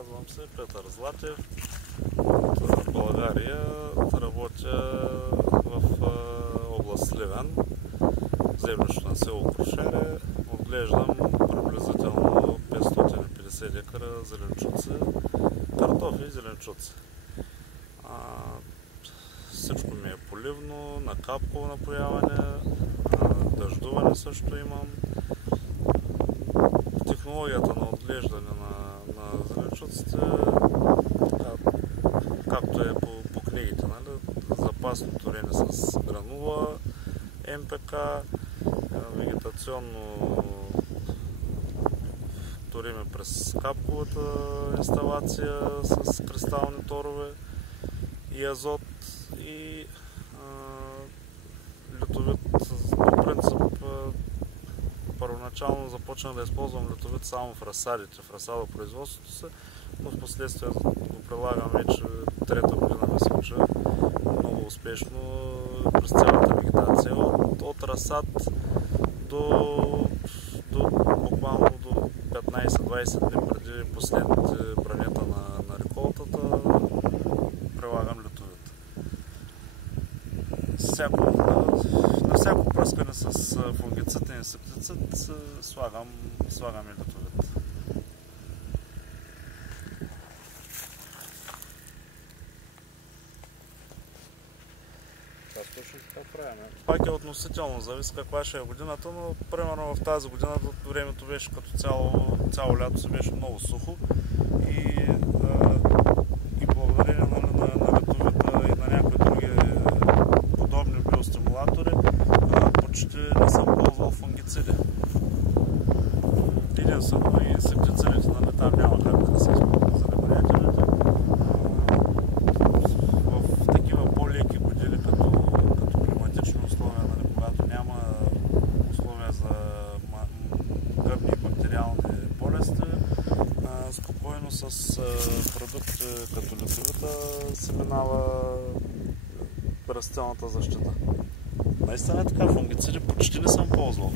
Казвам се Петър Златев от България. Работя в област Сливен, землището на село Крушаре. Отглеждам приблизително 550 декара зеленчуци, картофи и зеленчуци. Всичко ми е поливно, на капково напояване, дъждуване също имам. Технологията на отглеждане на зеленчуците, както е по книгите, нали? Запасно торене с гранула, МПК, вегетационно ториме през капковата инсталация с кристални торове и азот и литовит. По принцип първоначално започнах да използвам литовит само в разсадите, в разсадопроизводството си, но в последствие го прилагам вече трета година да се уча много успешно през цялата вегетация. От разсад до буквално до 15-20 дни преди последните бранета на реколтата прилагам литовит. На всяко пръскане с фунгицид и инсектицид слагам и литовит. Точно така правим. Пак е относително, зависи каква ще е годината, но примерно в тази година времето беше като цяло лято се беше много сухо и благодарение на литовита и на някои други подобни биостимулатори почти не съм ползвал фунгициди. Единствено и инсектицидите, нали, там няма как да се използват за неприятелите. В такива по-леки години, като климатични условия, нали, когато няма условия за гъбни и бактериални болести, спокойно с продукти като литовита се минава растителната защита. Наистина е така, фунгициди почти не съм ползвал.